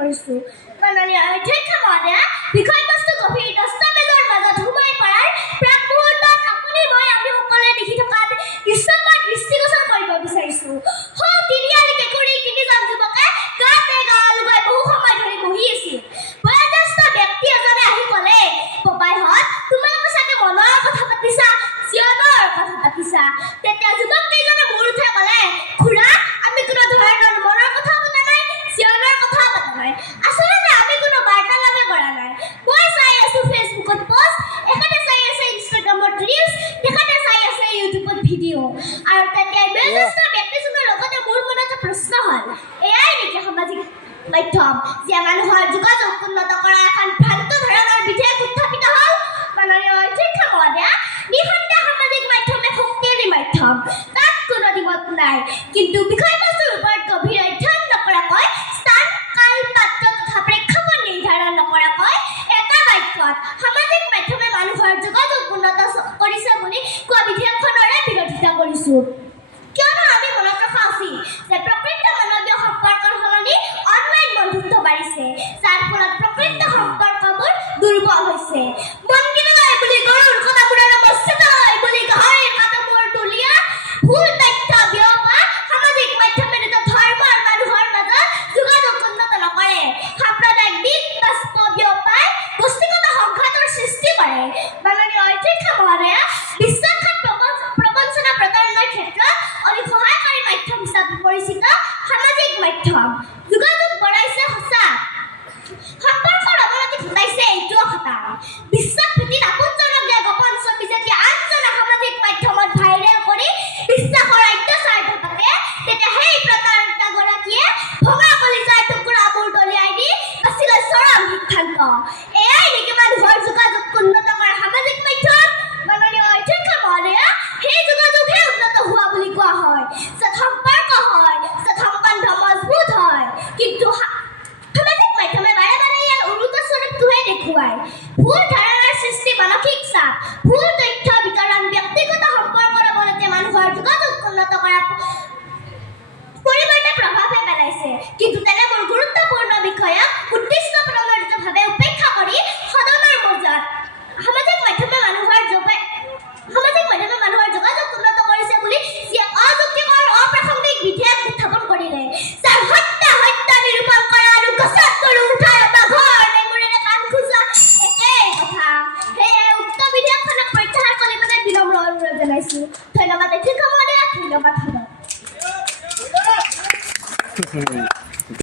কৰিছো। মাননীয় অধ্যক্ষ মহোদয়া, বিষয়বস্তু গভীৰ দস্তাবেজৰ মাজত সোমাই পৰাৰ প্ৰাক মুহূৰ্তত আপুনি আমি সকলোৱে দেখি থকা দৃশ্যপট দৃষ্টিগোচৰ কৰিব বিচাৰিছো। তিনিআলি কেঁকুৰি তিনিজন যুৱকে গাতে গা লগাই বহু সময় ধৰি বহি আছিল। বয়োজ্যেষ্ঠ ব্যক্তি এজনে আহি ক'লে, "পপাইহঁত, তোমালোকে চাগে মনৰ কথা পাতিছা, জীৱনৰ কথা পাতিছা।" তেতিয়া যুৱক কেইজনে মূৰ উঠাই ক'লে, "খুৰা, আমি কোনো ধৰণৰ মনৰ কথা পতা নাই, জীৱনৰ কথা পতা নাই। আচলতে আমি কোনো বাৰ্তালাপে কৰা নাই। মই চাই আছো ফেচবুকত পোষ্ট, এখেতে চাই আছে ইনষ্টাগ্ৰামত ৰিলছ, তেখেতে চাই আছে ইউটিউবত ভিডিঅ'। আৰু তেতিয়া বয়োজ্যেষ্ঠ ব্যক্তিজনৰ লগতে মোৰ মনত প্ৰশ্ন হ'ল, এয়াই নেকি সামাজিক মাধ্যম, যে মানুহৰ যোগাযোগ উন্নত কৰা এখন ভ্ৰান্ত ধাৰণাৰ বিধেয়ক উত্থাপিত হ'ল?" মাননীয় অধ্যক্ষ মহোদয়া, নিঃসন্দেহে সামাজিক মাধ্যম এক শক্তিশালী মাধ্যম, তাত কোনো দ্বিমত নাই। কিন্তু বিষয়বস্তুৰ ওপৰত গভীৰ অধ্যয়ন নকৰাকৈ, স্থান, কাল, পাত্ৰ তথা প্ৰেক্ষাপট নিৰ্ধাৰণ নকৰাকৈ এটা বাক্যত সামাজিক মাধ্যমে মানুহৰ যোগাযোগ উন্নত কৰিছে বুলি কোৱা বিধেয়কখনৰে বিৰোধিতা কৰিছো। কিয়নো আমি মনত ৰখা উচিত যে প্ৰকৃত মানৱীয় সম্পৰ্কৰ সলনি অনলাইন বন্ধুত্ব বাঢ়িছে, যাৰ ফলত প্ৰকৃত সম্পৰ্কবোৰ দুৰ্বল হৈছে। মন্দিৰলৈ বুলি গৰুৰ কটাবোৰৰ মস্যতলৈ বুলি গাহৰিৰ কাটাবোৰ তুলিয়া ভুল তথ্য বিয়পা সামাজিক মাধ্যমে দুটা ধৰ্মৰ মানুহৰ মাজত যোগাযোগ উন্নত নকৰে, সাম্প্ৰদায়িক দিশ বাষ্প বিয়পাই গোষ্ঠীগত সংঘাতৰ সৃষ্টি কৰে। মাননীয় অধ্যক্ষ মহোদয়া, বিশ্বাসঘাত প্ৰবঞ্চনা প্ৰতাৰণাৰ ক্ষেত্ৰত অতি সহায়কাৰী মাধ্যম হিচাপে পৰিচিত সামাজিক মাধ্যম যোগাযোগ বঢ়াইছে সঁচা, সম্পৰ্কৰ অৱনতি ঘটাইছে এইটোও সঁচা। বিশ্বাস ভিত্তিত আপোনজনক দিয়া গোপন ছবি যেতিয়া আনজনে সামাজিক মাধ্যমত ভাইৰেল কৰি বিশ্বাসৰ অত্যাচাৰ পাতে, তেতিয়া সেই প্ৰতাৰণাগৰাকীয়ে ভঙা কলিজাৰ টুকুৰাবোৰ দলিয়াই দি বাছি লয় চৰম সিদ্ধান্ত। এয়াই নেকি মানুহৰ যোগাযোগ উন্নত কৰা সামাজিক মাধ্যম? মাননীয় অধ্যক্ষ মহোদয়া, সেই যোগাযোগহে উন্নত হোৱা বুলি কোৱা হয়, য'ত সম্পৰ্ক হয়, য'ত সম্বন্ধ মজবুত হয়। কিন্তু সামাজিক মাধ্যমে বাৰে বাৰে ইয়াৰ ওলোটা স্বৰূপটোহে দেখুৱায়। ভুল ধাৰণাৰ সৃষ্টি, মানসিক চাপ, ভুল তথ্য বিতৰণ, ব্যক্তিগত সম্পৰ্কৰ অৱনতি মানুহৰ যোগাযোগ উন্নত কৰাৰ পৰিৱৰ্তে প্ৰভাৱহে পেলাইছে। কিন্তু তেনেবোৰ গুৰুত্বপূৰ্ণ বিষয়ক উদ্দেশ্য প্ৰণোদিতভাৱে উপেক্ষা কৰি সদনৰ মজিয়াত সামাজিক মাধ্যমে মানুহৰ যোগাযোগ উন্নত কৰিছে বুলি যি অযুক্তিকৰ অপ্ৰাসংগিক বিধেয়ক উত্থাপন কৰিলে, যাৰ হত্যা নিৰূপণ কৰা আৰু গছত গৰু উঠাই বাঘৰ নেঙুৰেৰে কাণ খোজা একেই কথা। সেয়ে উক্ত বিধেয়কখনক প্ৰত্যাহাৰ কৰিবলৈ বিনম্ৰ অনুৰোধ জনাইছো। ধন্যবাদ অধ্যক্ষ মহোদয়া, ধন্যবাদ সদন।